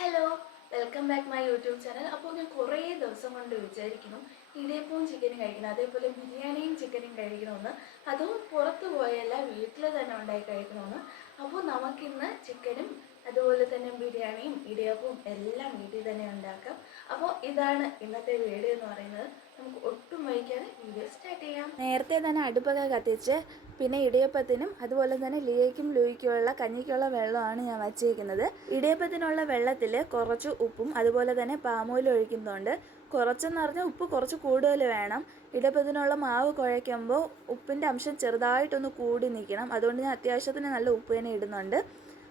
Hello, welcome back my YouTube channel. അപ്പോൾ ഞാൻ കുറേ ദിവസം കൊണ്ട് വിചാരിക്കുന്നു ഇടിയപ്പവും ചിക്കനും കഴിക്കണം, അതേപോലെ ബിരിയാണിയും ചിക്കനും കഴിക്കണമെന്ന്. അതും പുറത്ത് പോയല്ല, വീട്ടിൽ തന്നെ ഉണ്ടാക്കി കഴിക്കണമെന്ന്. അപ്പോൾ നമുക്കിന്ന് ചിക്കനും അതുപോലെ തന്നെ ബിരിയാണിയും ഇടിയപ്പവും എല്ലാം വീട്ടിൽ തന്നെ ഉണ്ടാക്കാം. അപ്പോൾ ഇതാണ് ഇന്നത്തെ വീഡിയോ എന്ന് പറയുന്നത്. നമുക്ക് ഒട്ടും വൈകാതെ വീഡിയോ സ്റ്റാർട്ട് ചെയ്യാം. നേരത്തെ തന്നെ അടുപ്പൊക്കെ കത്തിച്ച് പിന്നെ ഇടിയപ്പത്തിനും അതുപോലെ തന്നെ ലിയയ്ക്കും ലൂയിക്കുമുള്ള കഞ്ഞിക്കുള്ള വെള്ളമാണ് ഞാൻ വച്ചേക്കുന്നത്. ഇടിയപ്പത്തിനുള്ള വെള്ളത്തിൽ കുറച്ച് ഉപ്പും അതുപോലെ തന്നെ പാമോയിലും ഒഴിക്കുന്നുണ്ട്. കുറച്ചെന്ന് പറഞ്ഞാൽ ഉപ്പ് കുറച്ച് കൂടുതൽ വേണം. ഇടിയപ്പത്തിനുള്ള മാവ് കുഴയ്ക്കുമ്പോൾ ഉപ്പിൻ്റെ അംശം ചെറുതായിട്ടൊന്ന് കൂടി നിൽക്കണം. അതുകൊണ്ട് ഞാൻ അത്യാവശ്യത്തിന് നല്ല ഉപ്പ് തന്നെ ഇടുന്നുണ്ട്.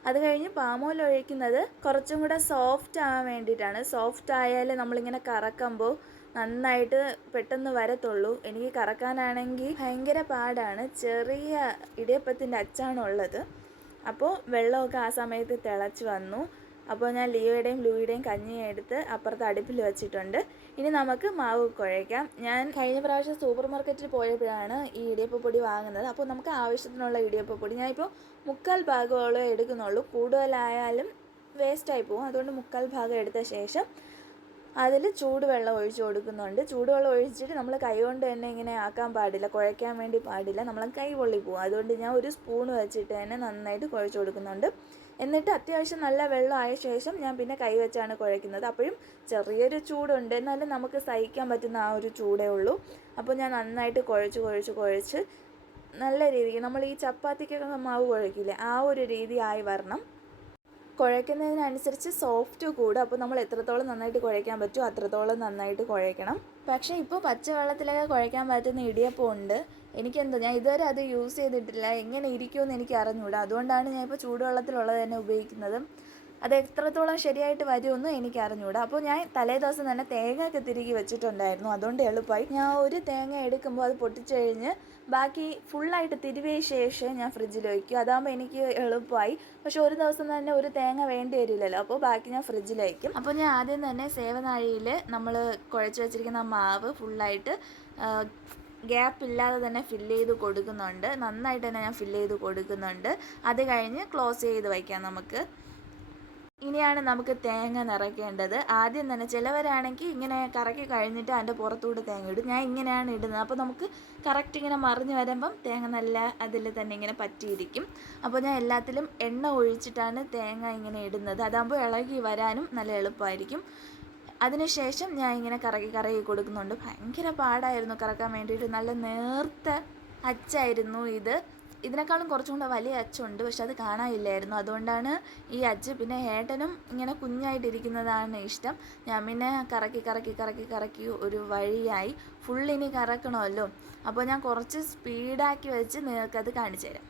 അത് കഴിഞ്ഞ് പാമോയിൽ ഒഴിക്കുന്നത് കുറച്ചും കൂടെ സോഫ്റ്റ് ആവാൻ വേണ്ടിയിട്ടാണ്. സോഫ്റ്റ് ആയാൽ നമ്മളിങ്ങനെ കറക്കുമ്പോൾ നന്നായിട്ട് പെട്ടെന്ന് വരത്തുള്ളൂ. എനിക്ക് കറക്കാനാണെങ്കിൽ ഭയങ്കര പാടാണ്. ചെറിയ ഇടിയപ്പത്തിൻ്റെ അച്ചാണുള്ളത്. അപ്പോൾ വെള്ളമൊക്കെ ആ സമയത്ത് തിളച്ച് വന്നു. അപ്പോൾ ഞാൻ ലിയോയുടെയും ലൂയിയുടെയും കഞ്ഞി എടുത്ത് അപ്പുറത്ത് അടുപ്പിൽ വെച്ചിട്ടുണ്ട്. ഇനി നമുക്ക് മാവ് കുഴയ്ക്കാം. ഞാൻ കഴിഞ്ഞ പ്രാവശ്യം സൂപ്പർ മാർക്കറ്റിൽ പോയപ്പോഴാണ് ഈ ഇടിയപ്പപ്പൊടി വാങ്ങുന്നത്. അപ്പോൾ നമുക്ക് ആവശ്യത്തിനുള്ള ഇടിയപ്പപ്പൊടി ഞാനിപ്പോൾ 3/4 ഭാഗമോളം എടുക്കുന്നുള്ളൂ. കൂടുതലായാലും വേസ്റ്റായി പോകും. അതുകൊണ്ട് 3/4 ഭാഗം എടുത്ത ശേഷം അതിൽ ചൂടുവെള്ളം ഒഴിച്ച് കൊടുക്കുന്നുണ്ട്. ചൂടുവെള്ളം ഒഴിച്ചിട്ട് നമ്മൾ കൈ കൊണ്ട് തന്നെ ഇങ്ങനെ ആക്കാൻ പാടില്ല, കുഴയ്ക്കാൻ വേണ്ടി പാടില്ല. നമ്മൾ കൈ പൊള്ളി പോകും. അതുകൊണ്ട് ഞാൻ ഒരു സ്പൂൺ വെച്ചിട്ട് തന്നെ നന്നായിട്ട് കുഴച്ച് കൊടുക്കുന്നുണ്ട്. എന്നിട്ട് അത്യാവശ്യം നല്ല വെള്ളം ആയ ശേഷം ഞാൻ പിന്നെ കൈ വെച്ചാണ് കുഴയ്ക്കുന്നത്. അപ്പോഴും ചെറിയൊരു ചൂടുണ്ട്, എന്നാലും നമുക്ക് സഹിക്കാൻ പറ്റുന്ന ആ ഒരു ചൂടേ ഉള്ളൂ. അപ്പോൾ ഞാൻ നന്നായിട്ട് കുഴച്ച് നല്ല രീതിക്ക് നമ്മൾ ഈ ചപ്പാത്തിക്കൊക്കെ മാവ് കുഴക്കില്ലേ, ആ ഒരു രീതി ആയി വരണം. കുഴയ്ക്കുന്നതിനനുസരിച്ച് സോഫ്റ്റ് കൂടും. അപ്പോൾ നമ്മൾ എത്രത്തോളം നന്നായിട്ട് കുഴയ്ക്കാൻ പറ്റുമോ അത്രത്തോളം നന്നായിട്ട് കുഴയ്ക്കണം. പക്ഷേ ഇപ്പോൾ പച്ചവെള്ളത്തിലൊക്കെ കുഴയ്ക്കാൻ പറ്റുന്ന ഇടിയപ്പം ഉണ്ട്. എനിക്കെന്തോ, ഞാൻ ഇതുവരെ അത് യൂസ് ചെയ്തിട്ടില്ല. എങ്ങനെ ഇരിക്കുമെന്ന് എനിക്ക് അറിഞ്ഞൂടാ. അതുകൊണ്ടാണ് ഞാൻ ഇപ്പോൾ ചൂടുവെള്ളത്തിലുള്ളത് തന്നെ ഉപയോഗിക്കുന്നത്. അത് എത്രത്തോളം ശരിയായിട്ട് വരുമെന്നും എനിക്ക് അറിഞ്ഞൂടാ. അപ്പോൾ ഞാൻ തലേദിവസം തന്നെ തേങ്ങയൊക്കെ തിരുകി വെച്ചിട്ടുണ്ടായിരുന്നു. അതുകൊണ്ട് എളുപ്പമായി. ഞാൻ ഒരു തേങ്ങ എടുക്കുമ്പോൾ അത് പൊട്ടിച്ച് കഴിഞ്ഞ് ബാക്കി ഫുള്ളായിട്ട് തിരുവിയ ശേഷം ഞാൻ ഫ്രിഡ്ജിൽ വയ്ക്കും. അതാകുമ്പോൾ എനിക്ക് എളുപ്പമായി. പക്ഷെ ഒരു ദിവസം തന്നെ ഒരു തേങ്ങ വേണ്ടി വരില്ലല്ലോ. അപ്പോൾ ബാക്കി ഞാൻ ഫ്രിഡ്ജിൽ വയ്ക്കും. അപ്പോൾ ഞാൻ ആദ്യം തന്നെ സേവനാഴിയിൽ നമ്മൾ കുഴച്ച് വെച്ചിരിക്കുന്ന മാവ് ഫുള്ളായിട്ട് ഗ്യാപ്പില്ലാതെ തന്നെ ഫില്ല് ചെയ്ത് കൊടുക്കുന്നുണ്ട്. നന്നായിട്ട് തന്നെ ഞാൻ ഫില്ല് ചെയ്ത് കൊടുക്കുന്നുണ്ട്. അത് കഴിഞ്ഞ് ക്ലോസ് ചെയ്ത് വയ്ക്കാം നമുക്ക്. ഇനിയാണ് നമുക്ക് തേങ്ങ നിറയ്ക്കേണ്ടത്. ആദ്യം തന്നെ ചിലവരാണെങ്കിൽ ഇങ്ങനെ കറക്കി കഴിഞ്ഞിട്ട് അതിൻ്റെ പുറത്തൂടെ തേങ്ങ ഇടും. ഞാൻ ഇങ്ങനെയാണ് ഇടുന്നത്. അപ്പോൾ നമുക്ക് കറക്റ്റ് ഇങ്ങനെ മറിഞ്ഞ് വരുമ്പം തേങ്ങ നല്ല അതിൽ തന്നെ ഇങ്ങനെ പറ്റിയിരിക്കും. അപ്പോൾ ഞാൻ എല്ലാത്തിലും എണ്ണ ഒഴിച്ചിട്ടാണ് തേങ്ങ ഇങ്ങനെ ഇടുന്നത്. അതാകുമ്പോൾ ഇളകി വരാനും നല്ല എളുപ്പമായിരിക്കും. അതിനുശേഷം ഞാൻ ഇങ്ങനെ കറക്കി കൊടുക്കുന്നുണ്ട്. ഭയങ്കര പാടായിരുന്നു കറക്കാൻ വേണ്ടിയിട്ട്. നല്ല നേർത്ത അച്ചായിരുന്നു ഇത്. ഇതിനേക്കാളും കുറച്ചും കൂടെ വലിയ അച്ചുണ്ട്, പക്ഷെ അത് കാണാനില്ലായിരുന്നു. അതുകൊണ്ടാണ് ഈ അച്ച്. പിന്നെ ഏട്ടനും ഇങ്ങനെ കുഞ്ഞായിട്ടിരിക്കുന്നതാണ് ഇഷ്ടം. ഞാൻ പിന്നെ കറക്കി ഒരു വഴിയായി. ഫുള്ളിനി കറക്കണമല്ലോ. അപ്പോൾ ഞാൻ കുറച്ച് സ്പീഡാക്കി വെച്ച് നിങ്ങൾക്കത് കാണിച്ചു തരാം.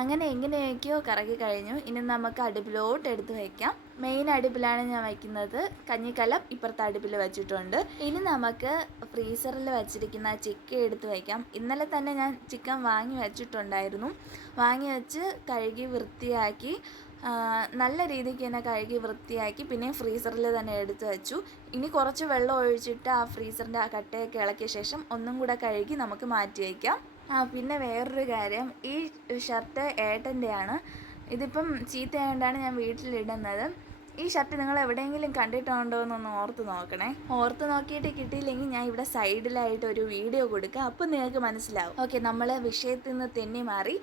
അങ്ങനെ എങ്ങനെയൊക്കെയോ കറക്കി കഴിഞ്ഞു. ഇനി നമുക്ക് അടുപ്പിലോട്ട് എടുത്ത് വയ്ക്കാം. മെയിൻ അടുപ്പിലാണ് ഞാൻ വയ്ക്കുന്നത്. കഞ്ഞിക്കലം ഇപ്പുറത്തെ അടുപ്പിൽ വെച്ചിട്ടുണ്ട്. ഇനി നമുക്ക് ഫ്രീസറിൽ വെച്ചിരിക്കുന്ന ചിക്കൻ എടുത്ത് വയ്ക്കാം. ഇന്നലെ തന്നെ ഞാൻ ചിക്കൻ വാങ്ങി വെച്ചിട്ടുണ്ടായിരുന്നു. വാങ്ങി വെച്ച് കഴുകി വൃത്തിയാക്കി നല്ല രീതിക്ക് തന്നെ കഴുകി വൃത്തിയാക്കി പിന്നെ ഫ്രീസറിൽ തന്നെ എടുത്ത് വെച്ചു. ഇനി കുറച്ച് വെള്ളം ഒഴിച്ചിട്ട് ആ ഫ്രീസറിൻ്റെ ആ കട്ടയൊക്കെ ഇളക്കിയ ശേഷം ഒന്നും കൂടെ കഴുകി നമുക്ക് മാറ്റി വയ്ക്കാം. പിന്നെ വേറൊരു കാര്യം, ഈ ഷർട്ട് ഏട്ടൻ്റെയാണ്. ഇതിപ്പം ചീത്തയായതുകൊണ്ടാണ് ഞാൻ വീട്ടിലിടുന്നത്. ഈ ഷർട്ട് നിങ്ങൾ എവിടെയെങ്കിലും കണ്ടിട്ടുണ്ടോ എന്നൊന്ന് ഓർത്ത് നോക്കണേ. ഓർത്ത് നോക്കിയിട്ട് കിട്ടിയില്ലെങ്കിൽ ഞാൻ ഇവിടെ സൈഡിലായിട്ട് ഒരു വീഡിയോ കൊടുക്കാം. അപ്പം നിങ്ങൾക്ക് മനസ്സിലാവും. ഓക്കെ, നമ്മൾ വിഷയത്തിൽ നിന്ന് തെന്നി മാറി.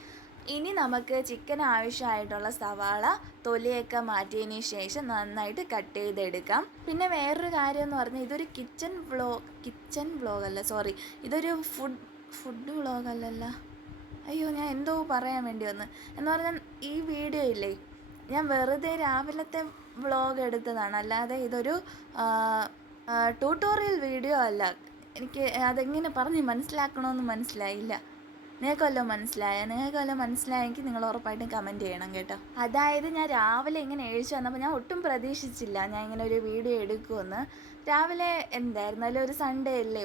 ഇനി നമുക്ക് ചിക്കൻ ആവശ്യമായിട്ടുള്ള സവാള തൊലിയൊക്കെ മാറ്റിയതിന് ശേഷം നന്നായിട്ട് കട്ട് ചെയ്തെടുക്കാം. പിന്നെ വേറൊരു കാര്യം എന്ന് പറഞ്ഞാൽ ഇതൊരു കിച്ചൺ വ്ളോഗല്ല, സോറി, ഇതൊരു ഫുഡ് വ്ളോഗല്ലല്ലോ. അയ്യോ, ഞാൻ എന്തോ പറയാൻ വേണ്ടി വന്ന്. എന്ന് പറഞ്ഞാൽ ഈ വീഡിയോ ഇല്ലേ, ഞാൻ വെറുതെ രാവിലത്തെ വ്ളോഗ് എടുത്തതാണ്. അല്ലാതെ ഇതൊരു ട്യൂട്ടോറിയൽ വീഡിയോ അല്ല. എനിക്ക് അതെങ്ങനെ പറഞ്ഞ് മനസ്സിലാക്കണമെന്ന് മനസ്സിലായില്ല. നിങ്ങൾക്ക് വല്ലതും മനസ്സിലായെങ്കിൽ നിങ്ങൾ ഉറപ്പായിട്ടും കമൻറ്റ് ചെയ്യണം കേട്ടോ. അതായത് ഞാൻ രാവിലെ ഇങ്ങനെ എഴുതിച്ചു വന്നപ്പോൾ ഞാൻ ഒട്ടും പ്രതീക്ഷിച്ചില്ല ഞാൻ ഇങ്ങനെ ഒരു വീഡിയോ എടുക്കുമെന്ന്. രാവിലെ എന്തായിരുന്നാലും ഒരു സൺഡേ അല്ലേ,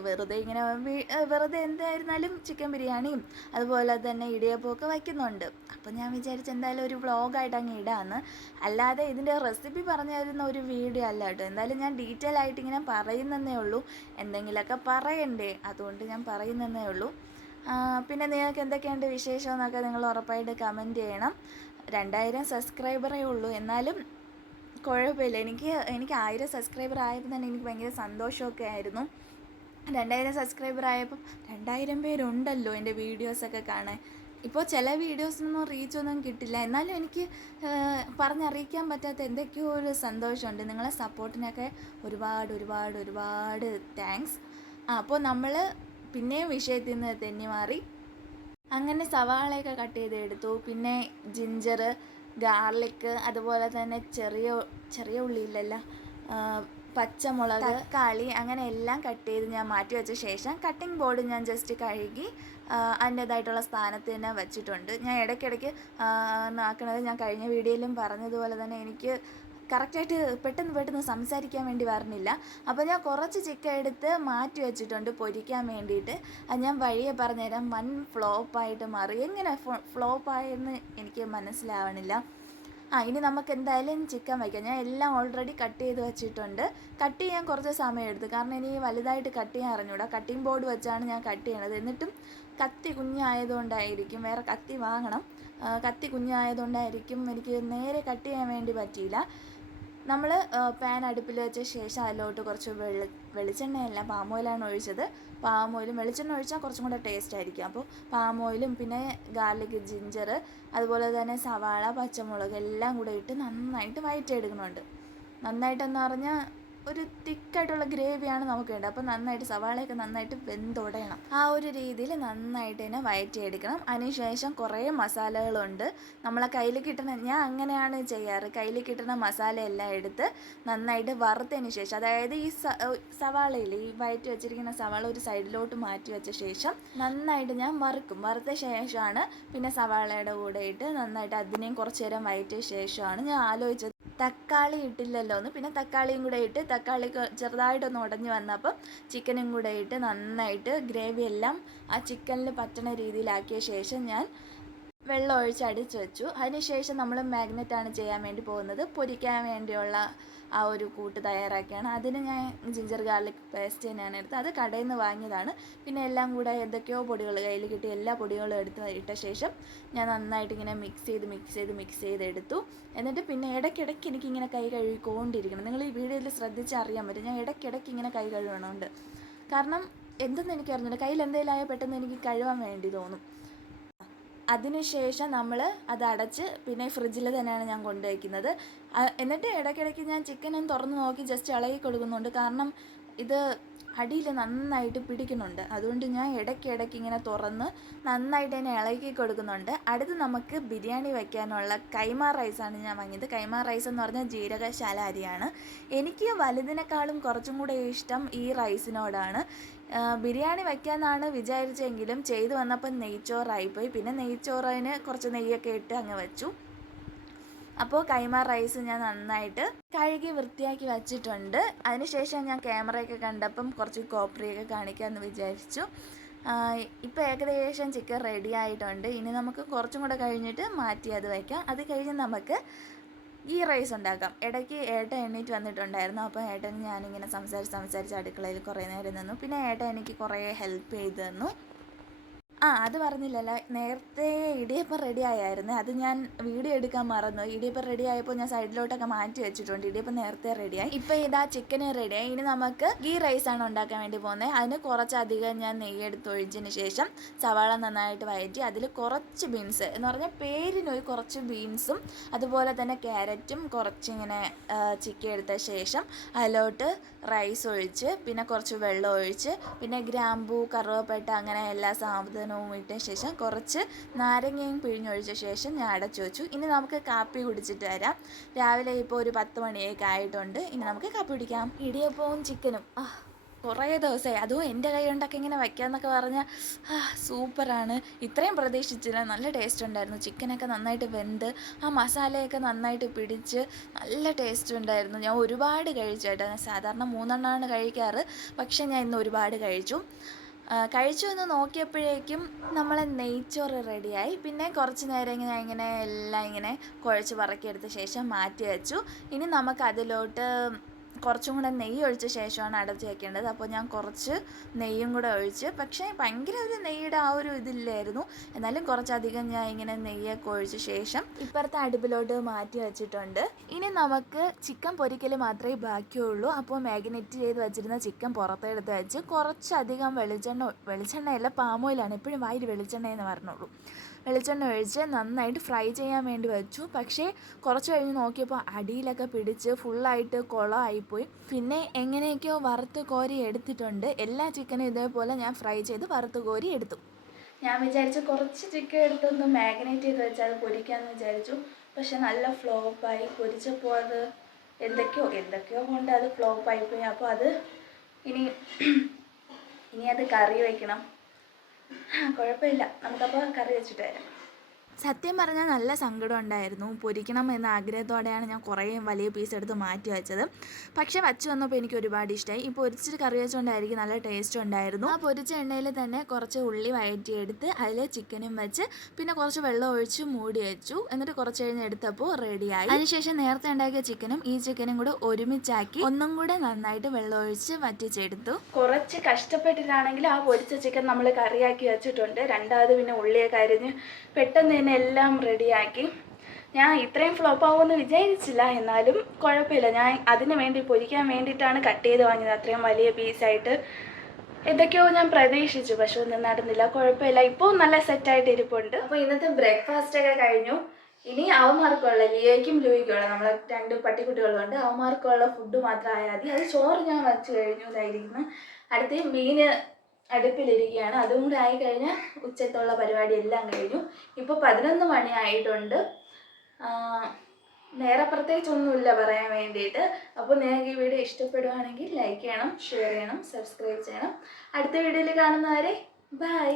വെറുതെ എന്തായിരുന്നാലും ചിക്കൻ ബിരിയാണിയും അതുപോലെ തന്നെ ഇടിയപ്പമൊക്കെ വയ്ക്കുന്നുണ്ട്. അപ്പോൾ ഞാൻ വിചാരിച്ചു എന്തായാലും ഒരു വ്ളോഗായിട്ട് അങ്ങ് ഇടാമെന്ന്. അല്ലാതെ ഇതിൻ്റെ റെസിപ്പി പറഞ്ഞു തരുന്ന ഒരു വീഡിയോ അല്ല കേട്ടോ. എന്തായാലും ഞാൻ ഡീറ്റെയിൽ ആയിട്ട് ഇങ്ങനെ പറയുന്നതേ ഉള്ളൂ. എന്തെങ്കിലുമൊക്കെ പറയണ്ടേ, അതുകൊണ്ട് ഞാൻ പറയുന്നതേ ഉള്ളൂ. പിന്നെ നിങ്ങൾക്ക് എന്തൊക്കെയുണ്ട് വിശേഷം എന്നൊക്കെ നിങ്ങൾ ഉറപ്പായിട്ട് കമൻറ്റ് ചെയ്യണം. 2000 സബ്സ്ക്രൈബറേ ഉള്ളൂ, എന്നാലും കുഴപ്പമില്ല. എനിക്ക് 1000 സബ്സ്ക്രൈബർ ആയപ്പോൾ തന്നെ എനിക്ക് ഭയങ്കര സന്തോഷമൊക്കെ ആയിരുന്നു. 2000 സബ്സ്ക്രൈബർ ആയപ്പം 2000 പേരുണ്ടല്ലോ എൻ്റെ വീഡിയോസൊക്കെ കാണാൻ. ഇപ്പോൾ ചില വീഡിയോസിനൊന്നും റീച്ചൊന്നും കിട്ടില്ല, എന്നാലും എനിക്ക് പറഞ്ഞറിയിക്കാൻ പറ്റാത്ത എന്തൊക്കെയോ ഒരു സന്തോഷമുണ്ട്. നിങ്ങളെ സപ്പോർട്ടിനൊക്കെ ഒരുപാട് ഒരുപാട് ഒരുപാട് താങ്ക്സ്. അപ്പോൾ നമ്മൾ പിന്നെയും വിഷയത്തിൽ നിന്ന് തെന്നി മാറി. അങ്ങനെ സവാളയൊക്കെ കട്ട് ചെയ്തെടുത്തു. പിന്നെ ജിഞ്ചർ, ഗാർലിക്ക്, അതുപോലെ തന്നെ ചെറിയ ഉള്ളിയില്ലല്ല, പച്ചമുളക്, തക്കാളി, അങ്ങനെ എല്ലാം കട്ട് ചെയ്ത് ഞാൻ മാറ്റി വെച്ച ശേഷം കട്ടിംഗ് ബോർഡ് ഞാൻ ജസ്റ്റ് കഴുകി അതിൻ്റേതായിട്ടുള്ള സ്ഥാനത്ത് തന്നെ വെച്ചിട്ടുണ്ട്. ഞാൻ ഇടയ്ക്കിടയ്ക്ക് ആക്കണത് ഞാൻ കഴിഞ്ഞ വീഡിയോയിലും പറഞ്ഞതുപോലെ തന്നെ എനിക്ക് കറക്റ്റായിട്ട് പെട്ടെന്ന് സംസാരിക്കാൻ വേണ്ടി വരണില്ല. അപ്പോൾ ഞാൻ കുറച്ച് ചിക്കൻ എടുത്ത് മാറ്റി വെച്ചിട്ടുണ്ട് പൊരിക്കാൻ വേണ്ടിയിട്ട്. അത് ഞാൻ വഴിയെ പറഞ്ഞുതരാം. വൻ ഫ്ലോപ്പായിട്ട് മാറി. എങ്ങനെ ഫ്ലോപ്പായെന്ന് എനിക്ക് മനസ്സിലാവണില്ല. ഇനി നമുക്ക് എന്തായാലും ചിക്കൻ വയ്ക്കാം. ഞാൻ എല്ലാം ഓൾറെഡി കട്ട് ചെയ്ത് വെച്ചിട്ടുണ്ട്. കട്ട് ചെയ്യാൻ കുറച്ച് സമയം എടുത്തു, കാരണം ഇനി വലുതായിട്ട് കട്ട് ചെയ്യാൻ അറിഞ്ഞൂടാ. കട്ടിംഗ് ബോർഡ് വെച്ചാണ് ഞാൻ കട്ട് ചെയ്യണത്. എന്നിട്ടും കത്തി കുഞ്ഞായതുകൊണ്ടായിരിക്കും, വേറെ കത്തി വാങ്ങണം. കത്തി കുഞ്ഞായതുകൊണ്ടായിരിക്കും എനിക്ക് നേരെ കട്ട് ചെയ്യാൻ വേണ്ടി പറ്റിയില്ല. നമ്മൾ പാൻ അടുപ്പിൽ വെച്ച ശേഷം അതിലോട്ട് കുറച്ച് വെളിച്ചെണ്ണയല്ല, പാം ഓയിലാണ് ഒഴിച്ചത്. പാം ഓയിലും വെളിച്ചെണ്ണ ഒഴിച്ചാൽ കുറച്ചും കൂടെ ടേസ്റ്റ് ആയിരിക്കും. അപ്പോൾ പാം ഓയിലും പിന്നെ ഗാർലിക്, ജിഞ്ചർ, അതുപോലെ തന്നെ സവാള, പച്ചമുളക് എല്ലാം കൂടെ ഇട്ട് നന്നായിട്ട് വഴറ്റിയെടുക്കുന്നുണ്ട്. നന്നായിട്ടെന്ന് പറഞ്ഞാൽ ഒരു തിക്കായിട്ടുള്ള ഗ്രേവിയാണ് നമുക്ക് വേണ്ടത്. അപ്പോൾ നന്നായിട്ട് സവാളയൊക്കെ നന്നായിട്ട് വെന്തുടയണം. ആ ഒരു രീതിയിൽ നന്നായിട്ട് തന്നെ വഴറ്റിയെടുക്കണം. അതിനുശേഷം കുറേ മസാലകളുണ്ട് നമ്മളെ കയ്യിൽ കിട്ടുന്ന, ഞാൻ അങ്ങനെയാണ് ചെയ്യാറ്. കയ്യിൽ കിട്ടുന്ന മസാലയെല്ലാം എടുത്ത് നന്നായിട്ട് വറുത്തതിന് ശേഷം, അതായത് ഈ സവാളയിൽ ഈ വഴറ്റി വെച്ചിരിക്കുന്ന സവാള ഒരു സൈഡിലോട്ട് മാറ്റി വെച്ച ശേഷം നന്നായിട്ട് ഞാൻ വറുക്കും. വറുത്ത ശേഷമാണ് പിന്നെ സവാളയുടെ കൂടെ ഇട്ട് നന്നായിട്ട് അതിനെയും കുറച്ച് നേരം വഴറ്റിയ ശേഷമാണ് ഞാൻ ആലോചിച്ചത് തക്കാളി ഇട്ടില്ലല്ലോ എന്ന്. പിന്നെ തക്കാളിയും കൂടെ ഇട്ട്, തക്കാളി ചെറുതായിട്ടൊന്ന് ഉടഞ്ഞ് വന്നപ്പം ചിക്കനും കൂടെ ഇട്ട് നന്നായിട്ട് ഗ്രേവി എല്ലാം ആ ചിക്കനിൽ പറ്റണ രീതിയിലാക്കിയ ശേഷം ഞാൻ വെള്ളം ഒഴിച്ച് അടിച്ച് വെച്ചു. അതിനുശേഷം നമ്മൾ മാഗ്നറ്റാണ് ചെയ്യാൻ വേണ്ടി പോകുന്നത്. പൊരിക്കാൻ വേണ്ടിയുള്ള ആ ഒരു കൂട്ട് തയ്യാറാക്കിയാണ്. അതിന് ഞാൻ ജിഞ്ചർ ഗാർലിക് പേസ്റ്റ് തന്നെയാണ് എടുത്തത്. അത് കടയിൽ നിന്ന് വാങ്ങിയതാണ്. പിന്നെ എല്ലാം കൂടെ എന്തൊക്കെയോ പൊടികൾ കയ്യിൽ കിട്ടിയ എല്ലാ പൊടികളും എടുത്ത് ഇട്ട ശേഷം ഞാൻ നന്നായിട്ട് ഇങ്ങനെ മിക്സ് ചെയ്തെടുത്തു. എന്നിട്ട് പിന്നെ ഇടയ്ക്കിടയ്ക്ക് എനിക്കിങ്ങനെ കൈ കഴുകിക്കൊണ്ടിരിക്കണം. നിങ്ങൾ ഈ വീഡിയോയിൽ ശ്രദ്ധിച്ചറിയാൻ പറ്റും, ഞാൻ ഇടയ്ക്കിടയ്ക്ക് ഇങ്ങനെ കൈ കഴുകണമുണ്ട്. കാരണം എന്തെന്ന് എനിക്കറിഞ്ഞില്ല, കയ്യിൽ എന്തെങ്കിലും ആയാൽ പെട്ടെന്ന് എനിക്ക് കഴുകാൻ വേണ്ടി തോന്നും. അതിനുശേഷം നമ്മൾ അത് അടച്ച് പിന്നെ ഫ്രിഡ്ജിൽ തന്നെയാണ് ഞാൻ കൊണ്ടുവയ്ക്കുന്നത്. എന്നിട്ട് ഇടയ്ക്കിടയ്ക്ക് ഞാൻ ചിക്കനൊന്ന് തുറന്ന് നോക്കി ജസ്റ്റ് ഇളകി കൊടുക്കുന്നുണ്ട്, കാരണം ഇത് അടിയിൽ നന്നായിട്ട് പിടിക്കുന്നുണ്ട്. അതുകൊണ്ട് ഞാൻ ഇടയ്ക്കിടയ്ക്ക് ഇങ്ങനെ തുറന്ന് നന്നായിട്ട് തന്നെ ഇളകി കൊടുക്കുന്നുണ്ട്. അടുത്ത് നമുക്ക് ബിരിയാണി വയ്ക്കാനുള്ള കൈമാ റൈസാണ് ഞാൻ വാങ്ങിയത്. കൈമാ റൈസ് എന്ന് പറഞ്ഞാൽ ജീരകശാല അരിയാണ്. എനിക്ക് വലുതിനേക്കാളും കുറച്ചും കൂടെ ഇഷ്ടം ഈ റൈസിനോടാണ്. ബിരിയാണി വയ്ക്കാമെന്നാണ് വിചാരിച്ചെങ്കിലും ചെയ്തു വന്നപ്പോൾ നെയ്ച്ചോറായിപ്പോയി. പിന്നെ നെയ്ച്ചോറിന് കുറച്ച് നെയ്യൊക്കെ ഇട്ട് അങ്ങ് വെച്ചു. അപ്പോൾ കൈമാ റൈസ് ഞാൻ നന്നായിട്ട് കഴുകി വൃത്തിയാക്കി വച്ചിട്ടുണ്ട്. അതിനുശേഷം ഞാൻ ക്യാമറയൊക്കെ കണ്ടപ്പം കുറച്ച് കോപ്പറിയൊക്കെ കാണിക്കാമെന്ന് വിചാരിച്ചു. ഇപ്പോൾ ഏകദേശം ചിക്കൻ റെഡി ആയിട്ടുണ്ട്. ഇനി നമുക്ക് കുറച്ചും കൂടെ കഴിഞ്ഞിട്ട് മാറ്റി അത് വയ്ക്കാം. അത് കഴിഞ്ഞ് നമുക്ക് ഈ റൈസ് ഉണ്ടാക്കാം. ഇടയ്ക്ക് ഏട്ടൻ എണ്ണീറ്റ് വന്നിട്ടുണ്ടായിരുന്നു. അപ്പോൾ ഏട്ടൻ ഞാനിങ്ങനെ സംസാരിച്ച് അടുക്കളയിൽ കുറേ നേരം നിന്നു. പിന്നെ ഏട്ടൻ എനിക്ക് കുറേ ഹെൽപ്പ് ചെയ്ത് തന്നു. അത് പറഞ്ഞില്ലല്ലോ, നേരത്തെ ഇടിയപ്പം റെഡി ആയായിരുന്നു. അത് ഞാൻ വീഡിയോ എടുക്കാൻ മറന്നു. ഇടിയപ്പം റെഡി ആയപ്പോൾ ഞാൻ സൈഡിലോട്ടൊക്കെ മാറ്റി വെച്ചിട്ടുണ്ട്. ഇടിയപ്പം നേരത്തെ റെഡിയായി. ഇപ്പോൾ ഇതാ ചിക്കന് റെഡിയായി. ഇനി നമുക്ക് ഗീ റൈസാണ് ഉണ്ടാക്കാൻ വേണ്ടി പോകുന്നത്. അതിന് കുറച്ചധികം ഞാൻ നെയ്യെടുത്തൊഴിച്ചതിന് ശേഷം സവാള നന്നായിട്ട് വഴറ്റി അതിൽ കുറച്ച് ബീൻസ് എന്ന് പറഞ്ഞാൽ പേരിനൊരു കുറച്ച് ബീൻസും അതുപോലെ തന്നെ ക്യാരറ്റും കുറച്ചിങ്ങനെ ചിക്കൻ എടുത്ത ശേഷം അതിലോട്ട് റൈസ് ഒഴിച്ച് പിന്നെ കുറച്ച് വെള്ളം ഒഴിച്ച് പിന്നെ ഗ്രാമ്പൂ, കറുവപ്പട്ട അങ്ങനെ എല്ലാ സാധനവും ഇട്ട ശേഷം കുറച്ച് നാരങ്ങയും പിഴിഞ്ഞൊഴിച്ച ശേഷം ഞാൻ അടച്ചു വെച്ചു. ഇനി നമുക്ക് കാപ്പി കുടിച്ചിട്ട് വരാം. രാവിലെ ഇപ്പോൾ ഒരു 10 മണിയൊക്കെ ആയിട്ടുണ്ട്. ഇനി നമുക്ക് കാപ്പി കുടിക്കാം. ഇടിയപ്പവും ചിക്കനും കുറേ ദിവസമായി. അതും എൻ്റെ കൈ കൊണ്ടൊക്കെ ഇങ്ങനെ വയ്ക്കാമെന്നൊക്കെ പറഞ്ഞാൽ സൂപ്പറാണ്. ഇത്രയും പ്രതീക്ഷിച്ചില്ല. നല്ല ടേസ്റ്റ് ഉണ്ടായിരുന്നു. ചിക്കനൊക്കെ നന്നായിട്ട് വെന്ത് ആ മസാലയൊക്കെ നന്നായിട്ട് പിടിച്ച് നല്ല ടേസ്റ്റ് ഉണ്ടായിരുന്നു. ഞാൻ ഒരുപാട് കഴിച്ചു കേട്ടോ. ഞാൻ സാധാരണ 3 എണ്ണമാണ് കഴിക്കാറ്, പക്ഷേ ഞാൻ ഇന്ന് ഒരുപാട് കഴിച്ചു. കഴിച്ചു എന്ന് നോക്കിയപ്പോഴേക്കും നമ്മളെ നെയ്ച്ചോറ് റെഡിയായി. പിന്നെ കുറച്ച് നേരം ഇങ്ങനെ എല്ലാം ഇങ്ങനെ കുഴച്ച് പറക്കിയെടുത്ത ശേഷം മാറ്റി വെച്ചു. ഇനി നമുക്ക് അതിലോട്ട് കുറച്ചും കൂടെ നെയ്യ് ഒഴിച്ച ശേഷമാണ് അടച്ച് വയ്ക്കേണ്ടത്. അപ്പോൾ ഞാൻ കുറച്ച് നെയ്യും കൂടെ ഒഴിച്ച്, പക്ഷേ ഭയങ്കര ഒരു നെയ്യുടെ ആ ഒരു ഇതില്ലായിരുന്നു. എന്നാലും കുറച്ചധികം ഞാൻ ഇങ്ങനെ നെയ്യൊക്കെ ഒഴിച്ച ശേഷം ഇപ്പുറത്തെ അടുപ്പിലോട്ട് മാറ്റി വെച്ചിട്ടുണ്ട്. ഇനി നമുക്ക് ചിക്കൻ പൊരിക്കൽ മാത്രമേ ബാക്കിയുള്ളൂ. അപ്പോൾ മാഗ്നേറ്റ് ചെയ്ത് വെച്ചിരുന്ന ചിക്കൻ പുറത്തെടുത്ത് വെച്ച് കുറച്ചധികം വെളിച്ചെണ്ണയല്ല, പാം ഓയിലാണ്. എപ്പോഴും വായിൽ വെളിച്ചെണ്ണയെന്ന് പറഞ്ഞുള്ളൂ. വെളിച്ചെണ്ണ ഒഴിച്ച് നന്നായിട്ട് ഫ്രൈ ചെയ്യാൻ വേണ്ടി വെച്ചു. പക്ഷേ കുറച്ച് കഴിഞ്ഞ് നോക്കിയപ്പോൾ അടിയിലൊക്കെ പിടിച്ച് ഫുള്ളായിട്ട് കുളമായിപ്പോയി. പിന്നെ എങ്ങനെയൊക്കെയോ വറുത്ത് കോരി എടുത്തിട്ടുണ്ട്. എല്ലാ ചിക്കനും ഇതേപോലെ ഞാൻ ഫ്രൈ ചെയ്ത് വറുത്ത് കോരി എടുത്തു. ഞാൻ വിചാരിച്ചു കുറച്ച് ചിക്കൻ എടുത്തൊന്ന് മാഗ്നേറ്റ് ചെയ്ത് വെച്ചാൽ അത് പൊരിക്കാമെന്ന് വിചാരിച്ചു. പക്ഷെ നല്ല ഫ്ലോപ്പായി. പൊരിച്ചപ്പോൾ അത് എന്തൊക്കെയോ കൊണ്ട് അത് ഫ്ലോപ്പായിപ്പോയി. അപ്പോൾ അത് ഇനി അത് കറി വയ്ക്കണം. കുഴപ്പമില്ല, നമുക്കപ്പോൾ കറി വെച്ചിട്ട് വരാം. സത്യം പറഞ്ഞാൽ നല്ല സങ്കടം ഉണ്ടായിരുന്നു. പൊരിക്കണം എന്ന ആഗ്രഹത്തോടെയാണ് ഞാൻ കുറേ വലിയ പീസ് എടുത്ത് മാറ്റി വെച്ചത്. പക്ഷേ വച്ച് വന്നപ്പോൾ എനിക്ക് ഒരുപാട് ഇഷ്ടമായി. ഈ പൊരിച്ചിട്ട് കറി വെച്ചുകൊണ്ടായിരിക്കും നല്ല ടേസ്റ്റ് ഉണ്ടായിരുന്നു. ആ പൊരിച്ച എണ്ണയിൽ തന്നെ കുറച്ച് ഉള്ളി വഴറ്റിയെടുത്ത് അതിൽ ചിക്കനും വെച്ച് പിന്നെ കുറച്ച് വെള്ളം ഒഴിച്ച് മൂടി വെച്ചു. എന്നിട്ട് കുറച്ച് കഴിഞ്ഞ് എടുത്തപ്പോൾ റെഡിയായി. അതിനുശേഷം നേരത്തെ ഉണ്ടാക്കിയ ചിക്കനും ഈ ചിക്കനും കൂടെ ഒരുമിച്ചാക്കി ഒന്നും കൂടെ നന്നായിട്ട് വെള്ളം ഒഴിച്ച് വറ്റിച്ചെടുത്തു. കുറച്ച് കഷ്ടപ്പെട്ടിട്ടാണെങ്കിൽ ആ പൊരിച്ച ചിക്കൻ നമ്മൾ കറിയാക്കി വെച്ചിട്ടുണ്ട്. രണ്ടാമത് പിന്നെ ഉള്ളിയൊക്കെ അരിഞ്ഞ് പെട്ടെന്ന് തന്നെ എല്ലാം റെഡിയാക്കി. ഞാൻ ഇത്രയും ഫ്ലോപ്പ് ആവുമെന്ന് വിചാരിച്ചില്ല, എന്നാലും കുഴപ്പമില്ല. ഞാൻ അതിന് വേണ്ടി പൊരിക്കാൻ വേണ്ടിയിട്ടാണ് കട്ട് ചെയ്ത് വാങ്ങിയത്, അത്രയും വലിയ പീസായിട്ട്. എന്തൊക്കെയോ ഞാൻ പ്രതീക്ഷിച്ചു, പക്ഷെ ഒന്നും നടന്നില്ല. കുഴപ്പമില്ല, ഇപ്പോൾ നല്ല സെറ്റായിട്ട് ഇരിപ്പുണ്ട്. അപ്പോൾ ഇന്നത്തെ ബ്രേക്ക്ഫാസ്റ്റൊക്കെ കഴിഞ്ഞു. ഇനി അവന്മാർക്കുള്ള ലിയയ്ക്കും ലൂയിക്കുള്ള, നമ്മളെ 2 പട്ടിക്കുട്ടികളുണ്ട്, അവന്മാർക്കുള്ള ഫുഡ് മാത്രം ആയാൽ മതി. അത് ചോറ് ഞാൻ വച്ച് കഴിഞ്ഞു. ഇതായിരിക്കുന്നു. അടുത്ത് മീൻ അടുപ്പിലിരിക്കുകയാണ്. അതും കൂടെ ആയിക്കഴിഞ്ഞാൽ ഉച്ചത്തുള്ള പരിപാടി എല്ലാം കഴിഞ്ഞു. ഇപ്പോൾ 11 മണി ആയിട്ടുണ്ട്. നേരെ പ്രത്യേകിച്ചൊന്നുമില്ല പറയാൻ വേണ്ടിയിട്ട്. അപ്പോൾ നിങ്ങൾക്ക് ഈ വീഡിയോ ഇഷ്ടപ്പെടുകയാണെങ്കിൽ ലൈക്ക് ചെയ്യണം, ഷെയർ ചെയ്യണം, സബ്സ്ക്രൈബ് ചെയ്യണം. അടുത്ത വീഡിയോയിൽ കാണുന്നവരെ ബൈ.